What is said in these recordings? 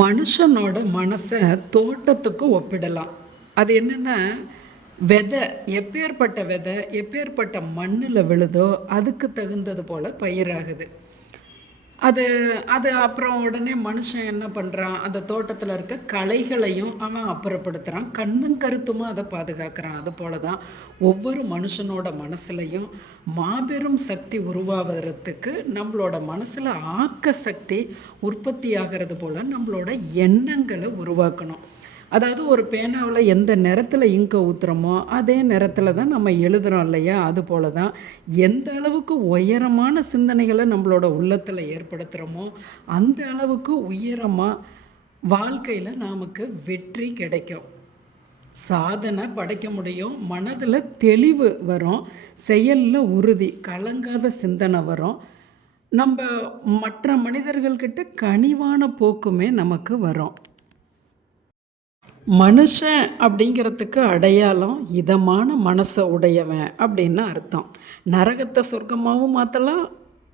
மனுஷனோட மனசை தோட்டத்துக்கு ஒப்பிடலாம். அது என்னென்னா, விதை எப்பேற்பட்ட விதை எப்பேற்பட்ட மண்ணில் விழுதோ அதுக்கு தகுந்தது போல் பயிராகுது. அது அது அப்புறம் உடனே மனுஷன் என்ன பண்ணுறான், அந்த தோட்டத்தில் இருக்க களைகளையும் அவன் அப்புறப்படுத்துகிறான், கண்ணும் கருத்துமா அதை பாதுகாக்கிறான். அதுபோல தான் ஒவ்வொரு மனுஷனோட மனசுலையும் மாபெரும் சக்தி உருவாவதற்கு நம்மளோட மனசில் ஆக்க சக்தி உற்பத்தி ஆகிறது போல் நம்மளோட எண்ணங்களை உருவாக்கணும். அதாவது ஒரு பேனாவில் எந்த நிறத்தில் இங்கை ஊற்றுறோமோ அதே நிறத்தில் தான் நம்ம எழுதுகிறோம் இல்லையா? அதுபோல தான் எந்த அளவுக்கு உயரமான சிந்தனைகளை நம்மளோட உள்ளத்தில் ஏற்படுத்துகிறோமோ அந்த அளவுக்கு உயரமாக வாழ்க்கையில் நமக்கு வெற்றி கிடைக்கும், சாதனை படைக்க முடியும், மனதில் தெளிவு வரும், செயலில் உறுதி, கலங்காத சிந்தனை வரும், நம்ம மற்ற மனிதர்கள்கிட்ட கனிவான போக்குமே நமக்கு வரும். மனுஷன் அப்படிங்கிறதுக்கு அடையாளம் இதமான மனசை உடையவன் அப்படின்னு அர்த்தம். நரகத்தை சொர்க்கமாகவும் மாற்றலாம்,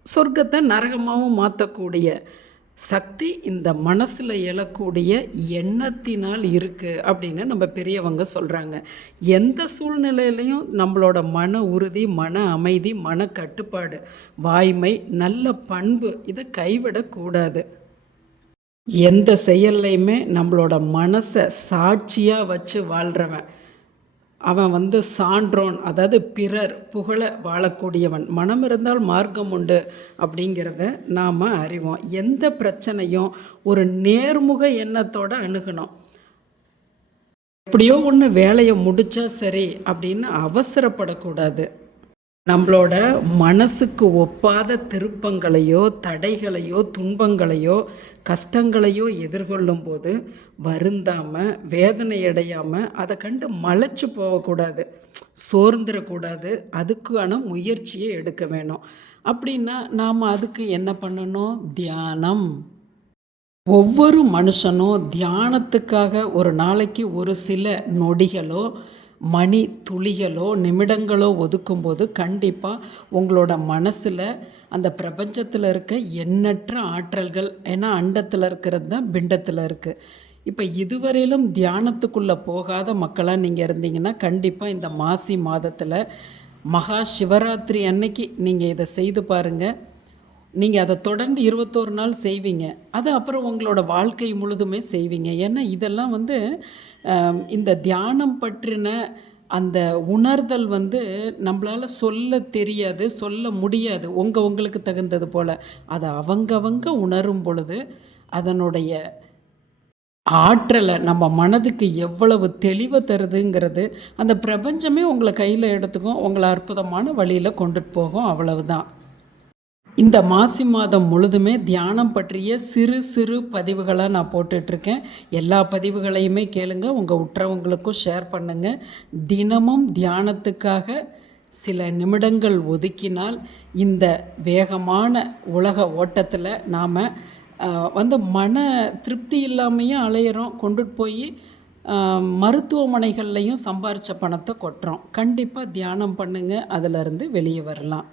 சொர்க்கத்தை நரகமாகவும் மாற்றக்கூடிய சக்தி இந்த மனசில் எழக்கூடிய எண்ணத்தினால் இருக்குது அப்படின்னு நம்ம பெரியவங்க சொல்கிறாங்க. எந்த சூழ்நிலையிலையும் நம்மளோட மன உறுதி, மன அமைதி, மன கட்டுப்பாடு, வாய்மை, நல்ல பண்பு இதை கைவிடக்கூடாது. எந்த செயல்லையுமே நம்மளோட மனசை சாட்சியாக வச்சு வாழ்கிறவன் அவன் சான்றோன், அதாவது பிறர் புகழ வாழக்கூடியவன். மனம் இருந்தால் மார்க்கம் உண்டு அப்படிங்கிறத நாம் அறிவோம். எந்த பிரச்சனையும் ஒரு நேர்முக எண்ணத்தோடு அணுகணும். எப்படியோ ஒன்று வேலையை முடித்தா சரி அப்படின்னு அவசரப்படக்கூடாது. நம்மளோட மனசுக்கு ஒப்பாத திருப்பங்களையோ தடைகளையோ துன்பங்களையோ கஷ்டங்களையோ எதிர்கொள்ளும் போது வருந்தாமல் வேதனை அடையாமல் அதை கண்டு மலைச்சு போகக்கூடாது, சோர்ந்துடக்கூடாது. அதுக்கான முயற்சியை எடுக்க வேணும். அப்படின்னா நாம் அதுக்கு என்ன பண்ணணும்? தியானம். ஒவ்வொரு மனுஷனும் தியானத்துக்காக ஒரு நாளைக்கு ஒரு சில நொடிகளோ மணி துளிகளோ நிமிடங்களோ ஒதுக்கும்போது கண்டிப்பாக உங்களோட மனசில் அந்த பிரபஞ்சத்தில் இருக்க எண்ணற்ற ஆற்றல்கள், ஏன்னா அண்டத்தில் இருக்கிறது தான் பிண்டத்தில் இருக்குது. இப்போ இதுவரையிலும் தியானத்துக்குள்ளே போகாத மக்களாக நீங்கள் இருந்தீங்கன்னா கண்டிப்பாக இந்த மாசி மாதத்தில் மகா சிவராத்திரி அன்னைக்கு நீங்கள் இதை செய்து பாருங்கள். நீங்கள் அதை தொடர்ந்து 21 நாள் செய்வீங்க. அது அப்புறம் உங்களோட வாழ்க்கை முழுதுமே செய்வீங்க. ஏன்னா இதெல்லாம் இந்த தியானம் பற்றின அந்த உணர்தல் நம்மளால் சொல்ல தெரியாது, சொல்ல முடியாது. உங்களுக்கு தகுந்தது போல் அதை அவங்கவங்க உணரும் பொழுது அதனுடைய ஆற்றலை நம்ம மனதுக்கு எவ்வளவு தெளிவை தருதுங்கிறது அந்த பிரபஞ்சமே உங்களை கையில் எடுத்துக்கும், உங்களை அற்புதமான வழியில் கொண்டுட்டு போகும். அவ்வளவுதான். இந்த மாசி மாதம் முழுதுமே தியானம் பற்றிய சிறு சிறு பதிவுகளாக நான் போட்டுட்ருக்கேன். எல்லா பதிவுகளையுமே கேளுங்க, உங்கள் உற்றவங்களுக்கும் ஷேர் பண்ணுங்கள். தினமும் தியானத்துக்காக சில நிமிடங்கள் ஒதுக்கினால் இந்த வேகமான உலக ஓட்டத்தில் நாம் மன திருப்தி இல்லாமையும் அலையிறோம், கொண்டுட்டு போய் மருத்துவமனைகள்லையும் சம்பாரித்த பணத்தை கொட்டுறோம். கண்டிப்பாக தியானம் பண்ணுங்கள், அதிலிருந்து வெளியே வரலாம்.